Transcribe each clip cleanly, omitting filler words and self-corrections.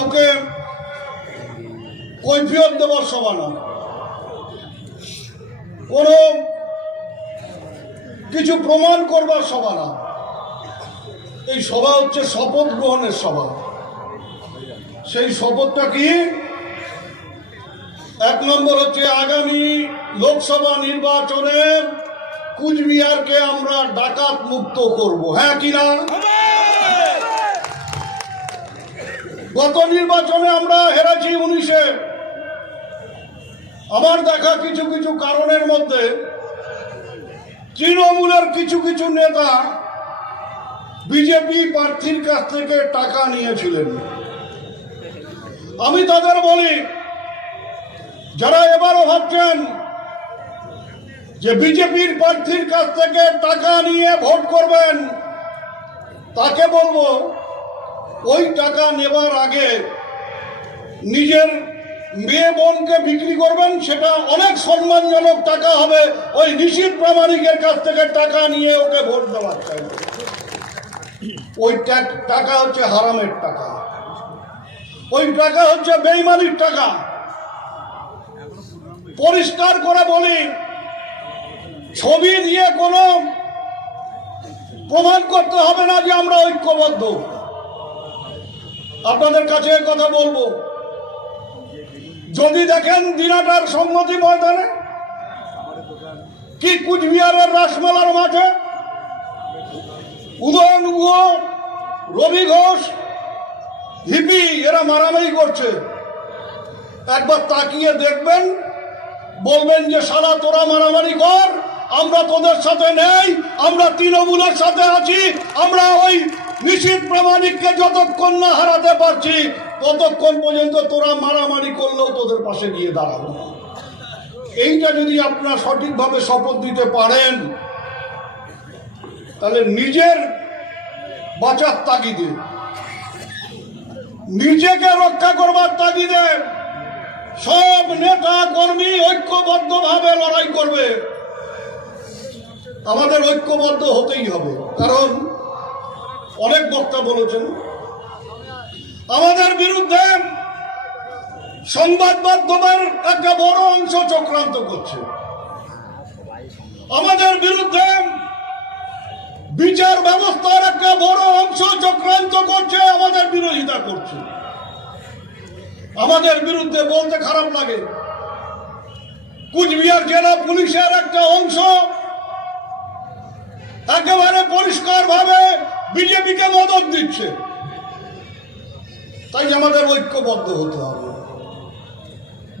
কাউকে কৈফিয়ত দেওয়ার সভা না, কোনো কিছু প্রমাণ করবার সভা না। এই সভা হচ্ছে শপথ গ্রহণের সভা। সেই শপথটা কি? 1 নম্বর হচ্ছে আগামী লোকসভা নির্বাচনে কুচবিহারকে আমরা ডাকাত মুক্ত করব। হ্যাঁ কিনা? গত নির্বাচনে আমরা হেরেছি 19-এ। আমার দেখা কিছু কিছু কারণের মধ্যে তৃণমূলের কিছু কিছু নেতা বিজেপি প্রার্থীর কাছ থেকে টাকা নিয়েছিলেন। আমি তাদের বলি, যারা এবারও ভাবছেন যে বিজেপির প্রার্থীর কাছ থেকে টাকা নিয়ে ভোট করবেন, তাকে বলবো ওই টাকা নেবার আগে নিজের মেয়ে বোনকে বিক্রি করবেন, সেটা অনেক সম্মানজনক টাকা হবে। ওই নিশীথ প্রামাণিকের কাছ থেকে টাকা নিয়ে ওকে ভোট দেওয়ার চাই। ওই টাকা হচ্ছে হারামের টাকা, ওই টাকা হচ্ছে বেঈমানির টাকা। পরিষ্কার করে বলি, ছবি দিয়ে কোনো প্রমাণ করতে হবে না যে আমরা ঐক্যবদ্ধ। আপনাদের কাছে কথা বলবো, যদি দেখেন দিনাটার সংহতি ময়দানে কি কুচবিহারের রাসমেলার মাঠে উদয়ন গুহ, রবি ঘোষ, হিপি এরা মারামারি করছে, একবার তাকিয়ে দেখবেন, বলবেন যে শালা তোরা মারামারি কর, আমরা তোদের সাথে নেই, আমরা তৃণমূলের সাথে আছি। আমরা ওই নিশীথ প্রামাণিককে যতক্ষণ না হারাতে পারছি ততক্ষণ পর্যন্ত তোরা মারামারি করলেও তোদের পাশে গিয়ে দাঁড়াবো। এইটা যদি আপনারা সঠিকভাবে শপথ দিতে পারেন, তাহলে নিজের বাঁচার তাগিদে, নিজেকে রক্ষা করবার তাগিদে সব নেতা কর্মী ঐক্যবদ্ধভাবে লড়াই করবে। আমাদের ঐক্যবদ্ধ হতেই হবে, কারণ অনেক বক্তা বলেছেন আমাদের বিরুদ্ধে সংবাদ মাধ্যমের একটা বড় অংশ চক্রান্ত করছে, আমাদের বিরুদ্ধে বিচার ব্যবস্থার একটা বড় অংশ চক্রান্ত করছে, আমাদের বিরোধিতা করছে। আমাদের বিরুদ্ধে বলতে খারাপ লাগে, কুচবিহার জেলা পুলিশের একটা অংশ একেবারে পরিষ্কারভাবে বিজেপিকে মদত দিচ্ছে। তাই আমাদের ঐক্যবদ্ধ হতে হবে।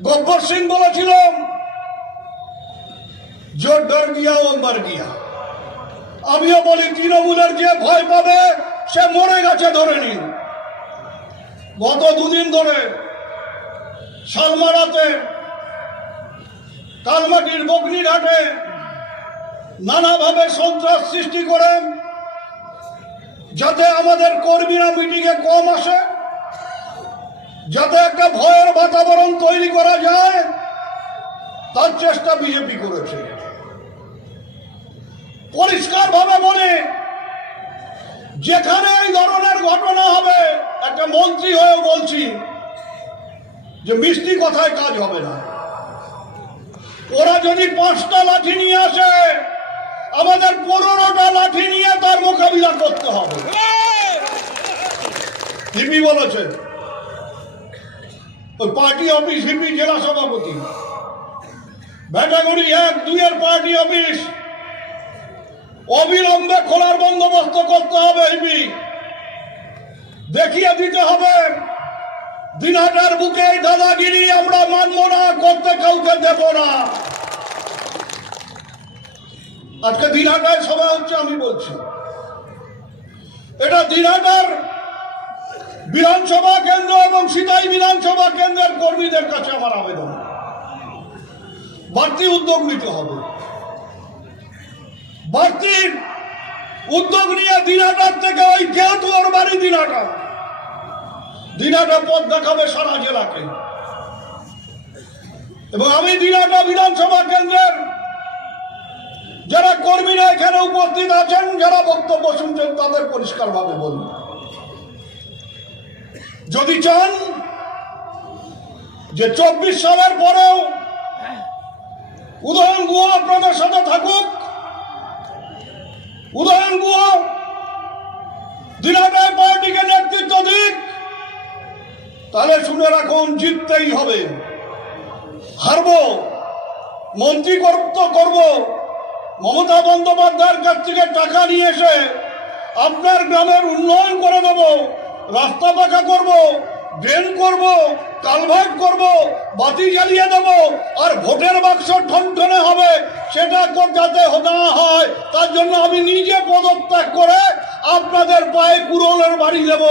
গব্বর সিং বলেছিল, जो डर गया वो मर गया। আমিও বলি, তৃণমূলের যে ভয় পাবে সে মরে গেছে ধরে নিন। গত 2 দিন ধরে শালমারাতে, কালমাটির বগনিঘাটে নানাভাবে সন্ত্রাস সৃষ্টি করে যাতে আমাদের কর্মীরা মিটিংয়ে কম আসে, যাতে একটা ভয়ের বাতাবরণ তৈরি করা যায়, তার চেষ্টা বিজেপি করেছে। পরিষ্কারভাবে বলে, যেখানে এই ধরনের ঘটনা হবে, একটা মন্ত্রী হয়ে বলছি যে মিষ্টি কথায় কাজ হবে না। ওরা যদি 5টা লাঠি নিয়ে আসে, আমাদের 15টা লাঠি নিয়ে তার মোকাবিলা করতে হবে। হিপি বলেছে, ওই পার্টি অফিস, হিপি জেলা সভাপতি, ভেটাগুড়ি 1-2 পার্টি অফিস অবিলম্বে খোলার বন্দোবস্ত করতে হবে। হিপি দেখিয়ে দিতে হবে, দিনহাটার বুকে দাদাগিরি আমরা মানব না, করতে কাউকে দেব না। আজকে দিনহাটায় সভা হচ্ছে, আমি বলছি এটা দিনহাটার বিধানসভা কেন্দ্র এবং সিতাই বিধানসভা কেন্দ্রের কর্মীদের কাছে আমার আবেদন, বাড়তি উদ্যোগ নিতে হবে। বাড়তি উদ্যোগ নিয়ে দিনহাটার থেকে, ওই যেহেতু ওর বাড়ি দিনহাটা পথ দেখাবে সারা জেলাকে। এবং আমি দিনহাটা বিধানসভা কেন্দ্রের যারা কর্মীরা এখানে উপস্থিত আছেন, যারা বক্তব্য শুনছেন, তাদের পরিষ্কারভাবে বলুন, যদি চান যে 24 সালের পরেও উদয়ন গুহ আপনাদের সাথে থাকুক, উদয়ন গুহ দিনাটায় পার্টিকে নেতৃত্ব দিক, তাহলে শুনে রাখুন জিততেই হবে। হারবো, মন্ত্রী করব, মমতা বন্দ্যোপাধ্যায়ের কাছ থেকে টাকা নিয়ে এসে আপনার গ্রামের উন্নয়ন করে দেব, রাস্তা পাকা করব, ড্রেন করব, কালভার্ট করব, বাতি জ্বালিয়ে দেব, আর ভোটের বাক্স ঠনঠনে হবে, সেটা যাতে না হয় তার জন্য আমি নিজে পদত্যাগ করে আপনাদের পায়ে কুড়োলের বাড়ি দেব,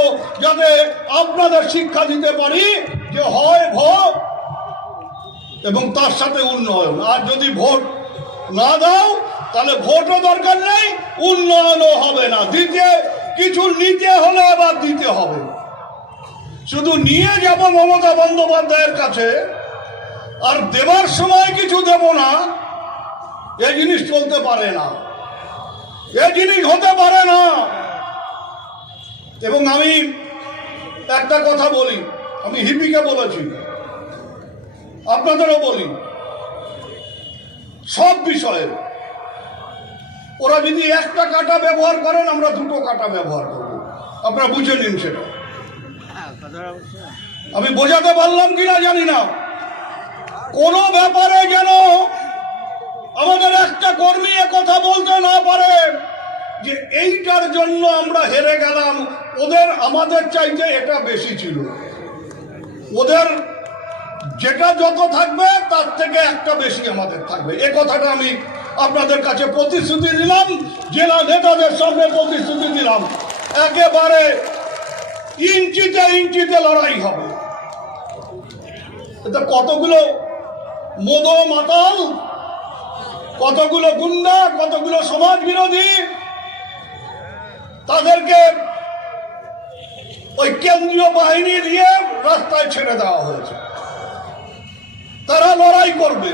যাতে আপনাদের শিক্ষা দিতে পারি যে হয় ভোট এবং তার সাথে উন্নয়ন। আর যদি ভোট না দাও তাহলে ভোটও দরকার নেই, উন্নয়নও হবে না। কিছু নিতে হলে আবার দিতে হবে। শুধু নিয়ে যাব মমতা বন্দ্যোপাধ্যায়ের কাছে আর দেবার সময় কিছু দেব না, এই জিনিস চলতে পারে না, এই জিনিস হতে পারে না। এবং আমি একটা কথা বলি, আমি হিপিকে বলেছি, আপনাদেরও বলি, সব বিষয়ে ওরা যদি একটা কাঁটা ব্যবহার করেন, আমরা দুটো কাঁটা ব্যবহার করব, আপনারা বুঝে নিন সেটা। আমি বোঝাতে পারলাম কিনা জানি না। কোনো ব্যাপারে যেন আমাদের একটা কর্মী কথা বলতে না পারে যে এইটার জন্য আমরা হেরে গেলাম, ওদের আমাদের চাইতে এটা বেশি ছিল, ওদের যেটা যত থাকবে তার থেকে একটা বেশি আমাদের থাকবে। এ কথাটা আমি আপনাদের কাছে প্রতিশ্রুতি দিলাম, জেলা নেতাদের সামনে প্রতিশ্রুতি দিলাম, একেবারে ইঞ্চিতে ইঞ্চিতে লড়াই হবে। এটা কতগুলো মদ মাতাল, কতগুলো গুন্ডা, কতগুলো সমাজ বিরোধী, তাদেরকে ওই কেন্দ্রীয় বাহিনী দিয়ে রাস্তায় ছেড়ে দেওয়া হয়েছে। তারা লড়াই করবে,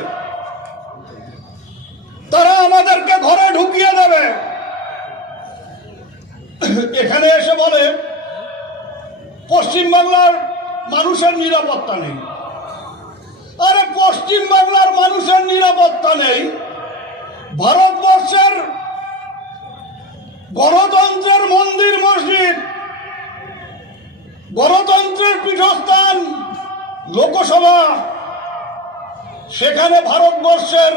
তারা আমাদেরকে ঘরে ঢুকিয়ে দেবে। এখানে এসে বলে পশ্চিমবাংলার মানুষের নিরাপত্তা নেই। আরে পশ্চিমবাংলার মানুষের নিরাপত্তা নেই, ভারতবর্ষের গণতন্ত্রের মন্দির মসজিদ, গণতন্ত্রের পীঠস্থান লোকসভা, সেখানে ভারতবর্ষের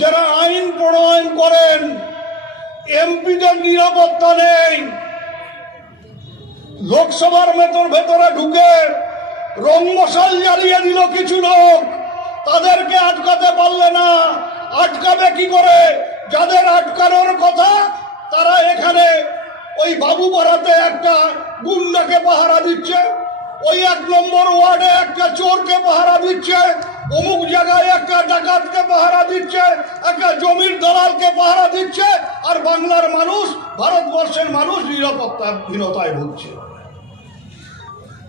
যারা আইন প্রণয়ন করেন এমপিদের নিরাপত্তা নেই। লোকসভার ভেতরে ঢুকে রংমশাল জ্বালিয়ে দিল কিছু লোক, তাদেরকে আটকাতে পারলে না। আটকাবে কি করে? যাদের আটকানোর কথা তারা এখানে ওই বাবুপাড়াতে একটা গুন্ডাকে পাহারা দিচ্ছে, ওই 1 নম্বর ওয়ার্ডে একটা চোরকে পাহারা দিচ্ছে, অমুক জায়গায় একটা ডাকাতকে পাহারা দিচ্ছে, একটা জমির দালালকে পাহারা দিচ্ছে, আর বাংলার মানুষ, ভারতবর্ষের মানুষ নিরাপত্তাহীনতায় ভুগছে।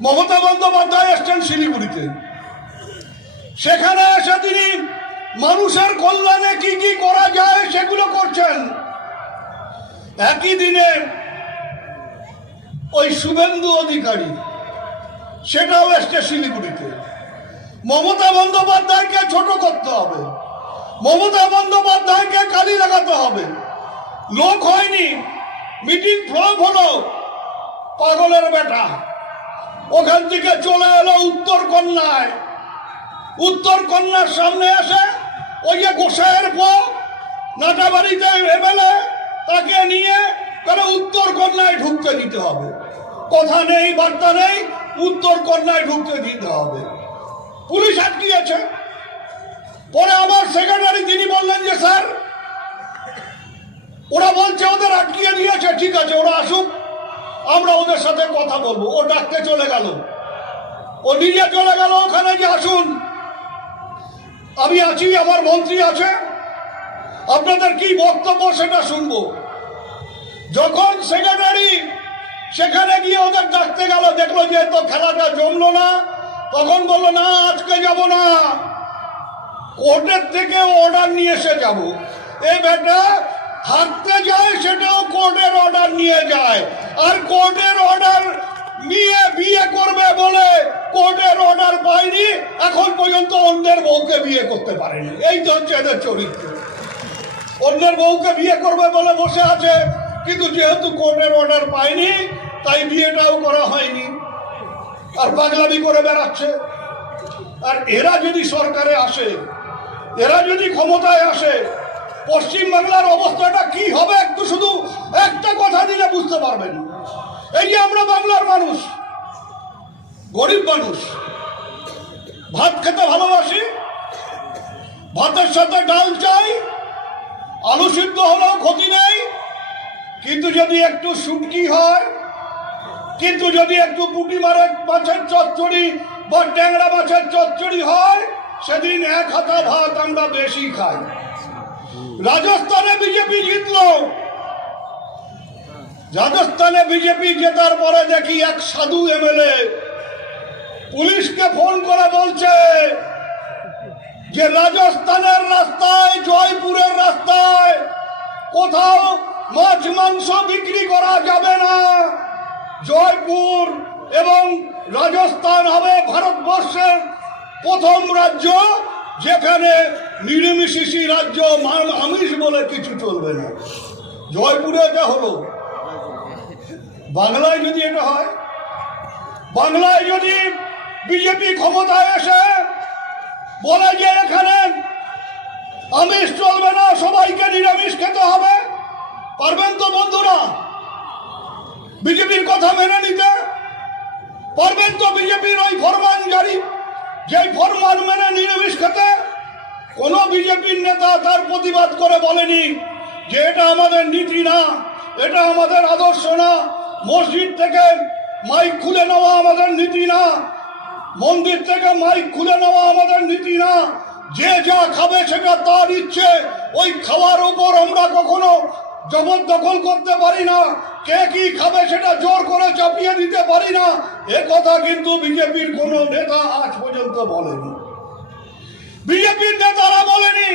মমতা বন্দ্যোপাধ্যায় এসছেন শিলিগুড়িতে, সেখানে এসে তিনি মানুষের কল্যাণে কি কি করা যায় সেগুলো করছেন। একই দিনে ওই শুভেন্দু অধিকারী সেটাও এসছে শিলিগুড়িতে। মমতা বন্দ্যোপাধ্যায়কে ছোট করতে হবে, মমতা বন্দ্যোপাধ্যায়কে কালি লাগাতে হবে। লোক হয়নি, মিটিং ফ্লপ হলো, পাগলের বেটা ওখান থেকে চলে এলো উত্তরকন্যায়। উত্তরকন্যার সামনে এসে ওই যে গোসাইয়ের পর নাটাবাড়িতে এমএলএ, তাকে নিয়ে তাহলে উত্তরকন্যায় ঢুকতে দিতে হবে। কথা নেই, বার্তা নেই, উত্তরকন্যায় ঢুকতে দিতে হবে। পুলিশ আটকিয়েছে। পরে আমার সেক্রেটারি তিনি বললেন যে স্যার, ওরা বলছে ওদের আটকিয়ে দিয়েছে, ঠিক আছে ওরা আসুক, আমরা ওদের সাথে কথা বলবো। ও ডাকতে চলে গেল, ও নিজে চলে গেল ওখানে যে আসুন, আমি আছি, আমার মন্ত্রী আছে, আপনাদের কি বক্তব্য সেটা শুনবো। যখন সেক্রেটারি সেখানে গিয়ে ওদের ডাকতে গেল, দেখলো যে তো খেলাটা জমলো না, তখন বললো না আজকে যাব না, কোর্টের থেকে অর্ডার নিয়ে এসে যাব। এই বেটা হাঁটতে যায় সেটাও কোর্টের অর্ডার নিয়ে যায়, আর কোর্টের অর্ডার নিয়ে বিয়ে অন্যের বউকে বিয়ে করতে পারেনি। এই তো হচ্ছে এদের চরিত্র। অন্যের বউকে বিয়ে করবে বলে বসে আছে, কিন্তু যেহেতু কোর্টের অর্ডার পায়নি তাই বিয়েটাও করা হয়নি, আর পাগলামি করে বেড়াচ্ছে। আর এরা যদি সরকারে আসে, এরা যদি ক্ষমতায় আসে, পশ্চিমবাংলার অবস্থাটা কি হবে একটু শুধু একটা কথা দিলে বুঝতে পারবেন। এই যে আমরা বাংলার মানুষ, গরিব মানুষ, ভাত খেতে ভালোবাসি, ভাতের সাথে ডাল চাই, আলু সিদ্ধ হলেও ক্ষতি নেই, কিন্তু যদি একটু শুটকি হয়, কিন্তু যদি একটু পুঁটি মাছের চচ্চড়ি বা ট্যাংরা মাছের চচ্চড়ি হয়, সেদিন এক হাতা ভাত আমরা বেশি খাই। রাজস্থানে বিজেপি জিতল, রাজস্থানে বিজেপি জেতার পরে দেখি এক সাধু এমএলএ পুলিশকে ফোন করে বলছে যে রাজস্থানের রাস্তায়, জয়পুরের রাস্তায় কোথাও মাছ মাংস বিক্রি করা যাবে না। জয়পুর এবং রাজস্থান হবে ভারতবর্ষের প্রথম রাজ্য যেখানে নিরামিষী রাজ্য, আমিষ বলে কিছু চলবে না। জয়পুরে এটা হলো। বাংলায় যদি এটা হয়, বাংলায় যদি বিজেপি ক্ষমতায় এসে বলে যে এখানে আমিষ চলবে না, সবাইকে নিরামিষ খেতে হবে, পারবেন তো বন্ধুরা? বিজেপির কথা মেনে নিতে পারবেন তো? বিজেপির ওই ফরমান জারি, যে ফরমান মেনে নিরামিষ খেতে কোন বিজেপির নেতা তার প্রতিবাদ করে বলেনি যে এটা আমাদের নীতি না, এটা আমাদের আদর্শ না, মসজিদ থেকে মাইক খুলে নেওয়া আমাদের নীতি না, মন্দির থেকে মাইক খুলে নেওয়া আমাদের নীতি না, যে যা খাবে সেটা তার ইচ্ছে, ওই খাওয়ার উপর আমরা কখনো জবরদখল করতে পারি না, কে কি খাবে সেটা জোর করে চাপিয়ে দিতে পারি না। এ কথা কিন্তু বিজেপির কোন নেতা আজ পর্যন্ত বলেনি, বিজেপির নেতারা বলেনি।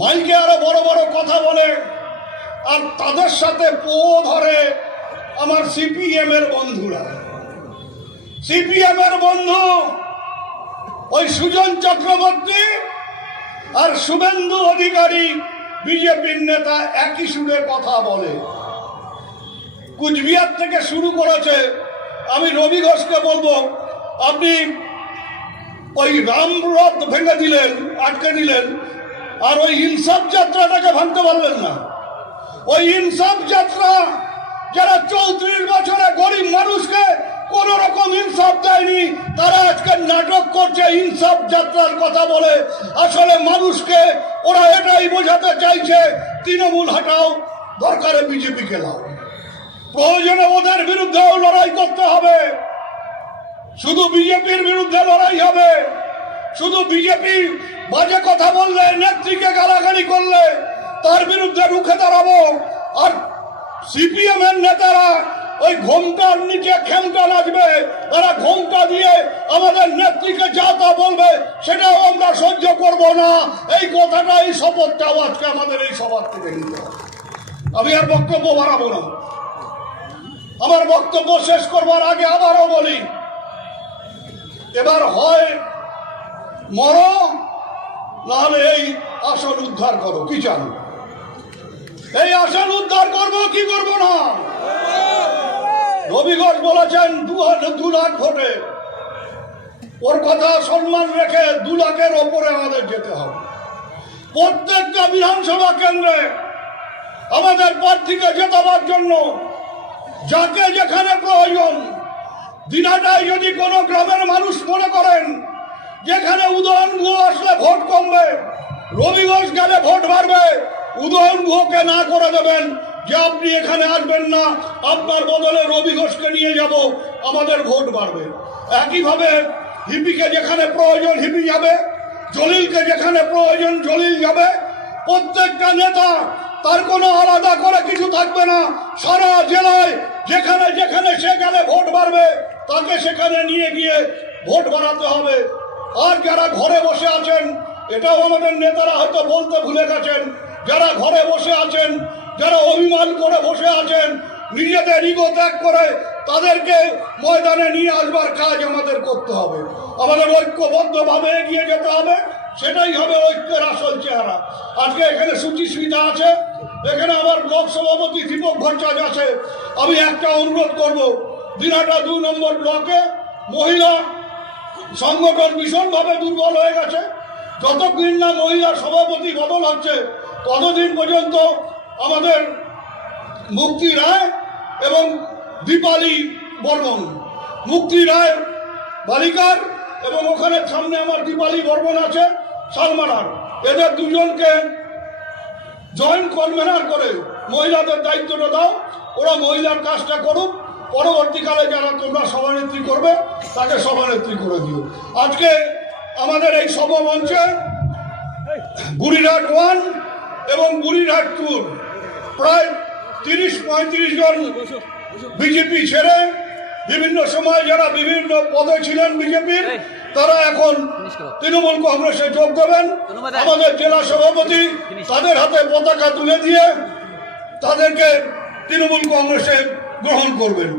মাইকে আরো বড় বড় কথা বলে, আর তাদের সাথে পো ধরে আমার সিপিএম এর বন্ধুরা। সিপিএম এর বন্ধু ওই সুজন চক্রবর্তী আর শুভেন্দু অধিকারী, বিজেপির নেতা, একই সুরে কথা বলে। কুচবিহার থেকে শুরু করেছে। আমি রবি ঘোষকে বলবো, আপনি ওই রামরথ ভেঙে দিলেন, আটকে দিলেন, আর ওই ইনসাফ যাত্রাটাকে ভাঙতে পারলেন না। ওই ইনসাফ যাত্রা যারা 34 বছরে গরিব মানুষকে কোন রকম ইনসাফ দেয়নি, তারা আজকে নাটক করছে ইনসাফ যাত্রার কথা বলে। আসলে মানুষকে ওরা এটাই বোঝাতে চাইছে তৃণমূল হাটাও, দরকারে বিজেপিকে লাও, প্রয়োজনে ওদের বিরুদ্ধেও লড়াই করতে হবে। শুধু বিজেপির বিরুদ্ধে লড়াই হবে, শুধু বিজেপি বাজে কথা বললে, নেত্রীকে গালাগালি করলে তার বিরুদ্ধে রুখে দাঁড়াবো। আর সিপিএম এর নেতারা ওই ঘোমটার নিচে খেমটা নাচবে, তারা ঘোমটা দিয়ে আমাদের নেত্রীকে যা তা বলবে, সেটাও আমরা সহ্য করব না। এই কথাটা, এই শপথটাও আজকে আমাদের এই সভা থেকে নিতে হবে। আমি আর বক্তব্য বাড়াবো না। আমার বক্তব্য শেষ করবার আগে আবারও বলি, এবার হয় মরো, নাহলে এই আসন উদ্ধার করো। কি চান? এই আসন উদ্ধার করবো কি করবো না? রবি ঘোষ বলেছেন 2 লাখ ভোটে, ওর কথা সম্মান রেখে 2 লাখের ওপরে আমাদের যেতে হবে। প্রত্যেকটা বিধানসভা কেন্দ্রে আমাদের প্রার্থীকে জেতাবার জন্য যাকে যেখানে প্রয়োজন, দিনাটায় যদি কোনো গ্রামের মানুষ মনে করেন যেখানে উদয়ন গুহ আসলে ভোট কমবে, রবি ঘোষ গেলে ভোট বাড়বে, উদয়ন গুহকে না করে দেবেন যে আপনি এখানে আসবেন না, আপনার বদলে রবি ঘোষকে নিয়ে যাব, আমাদের ভোট বাড়বে। একইভাবে হিপিকে যেখানে প্রয়োজন হিপি যাবে, জলিলকে যেখানে প্রয়োজন জলিল যাবে। প্রত্যেকটা নেতা তার কোনো আলাদা করে কিছু থাকবে না, সারা জেলায় যেখানে যেখানে সে গেলে ভোট বাড়বে, তাকে সেখানে নিয়ে গিয়ে ভোট বাড়াতে হবে। আর যারা ঘরে বসে আছেন, এটাও আমাদের নেতারা হয়তো বলতে ভুলে গেছেন, যারা ঘরে বসে আছেন, যারা অভিমান করে বসে আছেন, নিজেদের ইগো ত্যাগ করে তাদেরকে ময়দানে নিয়ে আসবার কাজ আমাদের করতে হবে। আমাদের ঐক্যবদ্ধভাবে এগিয়ে যেতে হবে, সেটাই হবে ঐক্যের আসল চেহারা। আজকে এখানে সুচিস্মিতা আছে, এখানে আমার ব্লক সভাপতি দীপক ভট্টাচার্য আছে। আমি একটা অনুরোধ করব, দিনাটা 2 নম্বর ব্লকে মহিলা সংগঠন ভীষণভাবে দুর্বল হয়ে গেছে। যতদিন না মহিলা সভাপতি বদল হচ্ছে ততদিন পর্যন্ত আমাদের মুক্তি রায় এবং দীপালি বর্মন, মুক্তি রায় বালিকার এবং ওখানে সামনে আমার দীপালি বর্মন আছে সালমানার, এদের দুজনকে জয়েন্ট কনভেনার করে মহিলাদের দায়িত্বটা দাও, ওরা মহিলার কাজটা করুক। পরবর্তীকালে যারা তোমরা সভানেত্রী করবে তাকে সভানেত্রী করে দিও। আজকে আমাদের এই সভামঞ্চে বুড়িরহাট 1 এবং বুড়িরহাট 2 প্রায় 30-35 জন বিজেপি ছেড়ে বিভিন্ন সময় যারা বিভিন্ন পদে ছিলেন বিজেপির, তারা এখন তৃণমূল কংগ্রেসে যোগ দেবেন। আমাদের জেলা সভাপতি তাদের হাতে পতাকা তুলে দিয়ে তাদেরকে তৃণমূল কংগ্রেসে গ্রহণ করবেন।